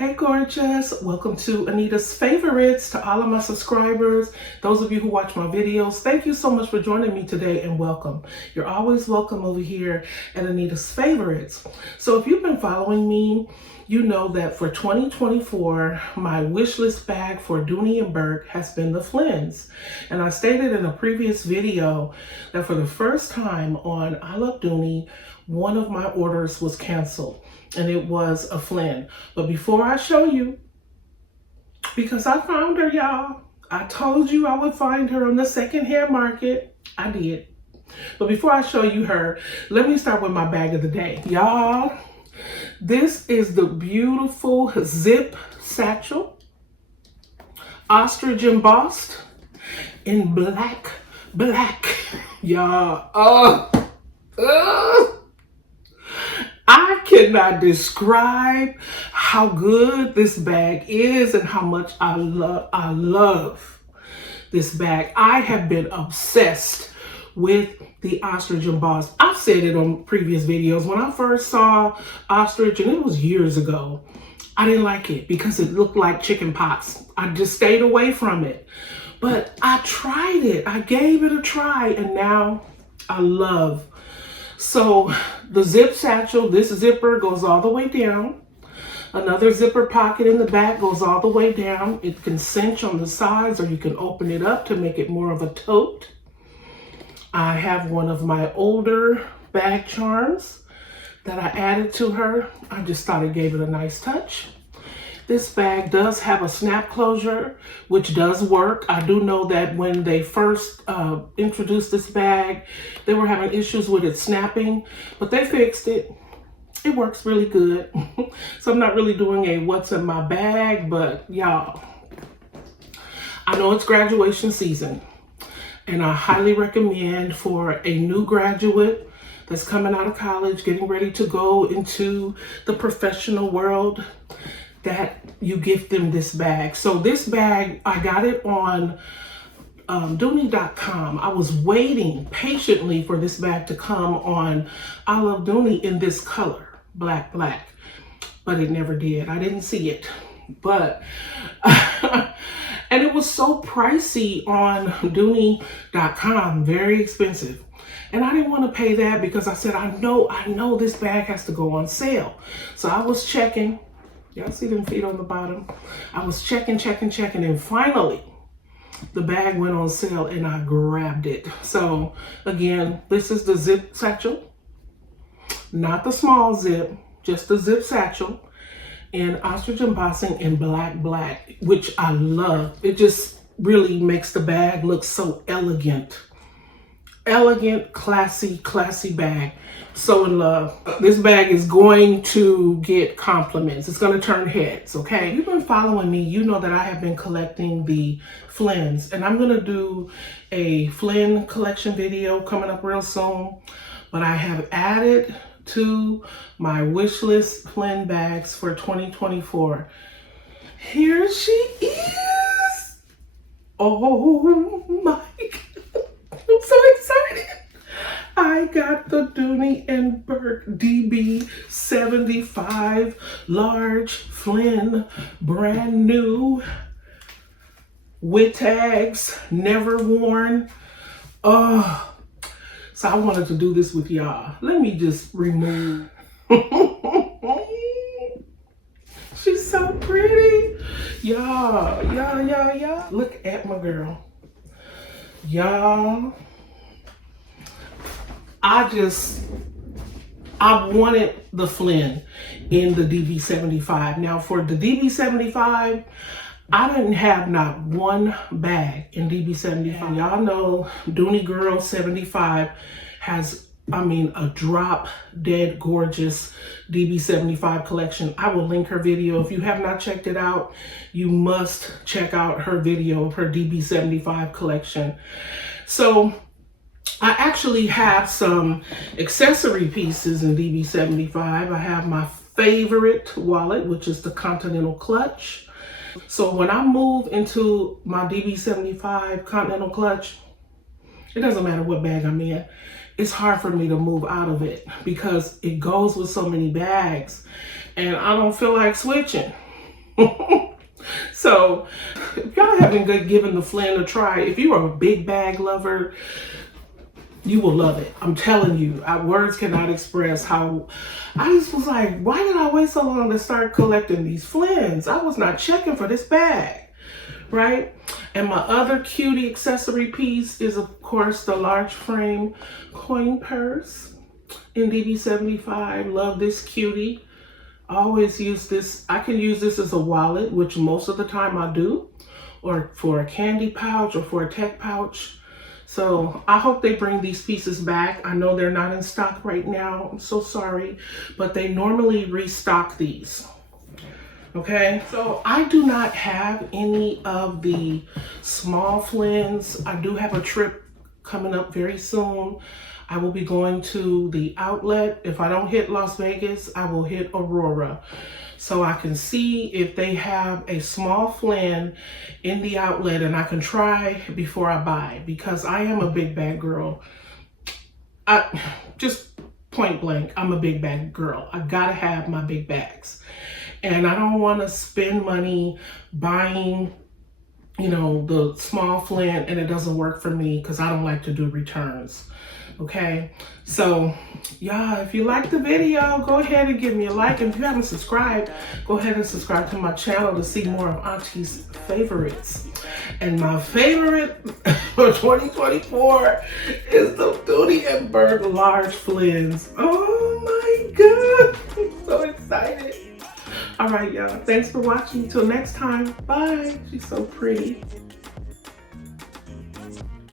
Hey gorgeous, welcome to Anita's Favorites. To all of my subscribers, those of you who watch my videos, thank you so much for joining me today and welcome. You're always welcome over here at Anita's Favorites. So if you've been following me, you know that for 2024, my wish list bag for Dooney Bourke has been the Flynn's. And I stated in a previous video that for the first time on I Love Dooney, one of my orders was canceled. And it was a Flynn. But before I show you, because I found her, y'all. I told you I would find her on the secondhand market. I did. But before I show you her, let me start with my bag of the day. Y'all, this is the beautiful zip satchel. Ostrich embossed in black. Y'all, I cannot describe how good this bag is and how much I love this bag. I have been obsessed with the ostrich embossed. I've said it on previous videos. When I first saw ostrich, and it was years ago, I didn't like it because it looked like chicken pox. I just stayed away from it. But I tried it. I gave it a try, and now I love. So the zip satchel, this zipper goes all the way down. Another zipper pocket in the back goes all the way down. It can cinch on the sides, or you can open it up to make it more of a tote. I have one of my older bag charms that I added to her. I just thought it gave it a nice touch. This bag does have a snap closure, which does work. I do know that when they first introduced this bag, they were having issues with it snapping, but they fixed it. It works really good. So I'm not really doing a what's in my bag, but y'all, I know it's graduation season, and I highly recommend for a new graduate that's coming out of college, getting ready to go into the professional world, that you gift them this bag. So this bag, I got it on Dooney.com. I was waiting patiently for this bag to come on I Love Dooney in this color, black, but it never did. I didn't see it, but, and it was so pricey on Dooney.com, very expensive. And I didn't want to pay that because I said, I know this bag has to go on sale. So I was checking. Y'all see them feet on the bottom? I was checking, and finally the bag went on sale and I grabbed it. So again, this is the zip satchel, not the small zip, just the zip satchel in ostrich embossing in black, which I love. It just really makes the bag look so elegant, classy bag. So in love. This bag is going to get compliments. It's going to turn heads, okay? If you've been following me, you know that I have been collecting the Flynn's, and I'm going to do a Flynn collection video coming up real soon. But I have added to my wish list Flynn bags for 2024. Here she is. Oh my God. I'm so excited. I got the Dooney Bourke DB75 large Flynn, brand new, with tags, never worn. Oh, so I wanted to do this with y'all. Let me just remove. She's so pretty. Y'all. Look at my girl. Y'all. I wanted the Flynn in the DB75. Now for the DB75, I didn't have not one bag in DB75. Y'all know Dooney Girl 75 has, a drop dead gorgeous DB75 collection. I will link her video. If you have not checked it out, you must check out her video of her DB75 collection. So I actually have some accessory pieces in DB75. I have my favorite wallet, which is the Continental Clutch. So when I move into my DB75 Continental Clutch, it doesn't matter what bag I'm in. It's hard for me to move out of it because it goes with so many bags and I don't feel like switching. So if y'all haven't given the Flynn a try, if you are a big bag lover, you will love it. I'm telling you, words cannot express how. I just was like, why did I wait so long to start collecting these Flynn's? I was not checking for this bag, right? And my other cutie accessory piece is, of course, the large frame coin purse in DB75. Love this cutie. I always use this. I can use this as a wallet, which most of the time I do, or for a candy pouch or for a tech pouch. So I hope they bring these pieces back. I know they're not in stock right now. I'm so sorry, but they normally restock these. Okay, so I do not have any of the small Flynn's. I do have a trip coming up very soon. I will be going to the outlet. If I don't hit Las Vegas, I will hit Aurora. So I can see if they have a small Flynn in the outlet and I can try before I buy, because I am a big bag girl. Just point blank, I'm a big bag girl. I gotta have my big bags. And I don't want to spend money buying, you know, the small Flynn and it doesn't work for me because I don't like to do returns. Okay, so y'all, if you like the video, go ahead and give me a like. And if you haven't subscribed, go ahead and subscribe to my channel to see more of Auntie's favorites. And my favorite for 2024 is the Dooney Bourke large Flynn's. Oh my God, I'm so excited. All right, y'all, thanks for watching. Till next time, bye. She's so pretty.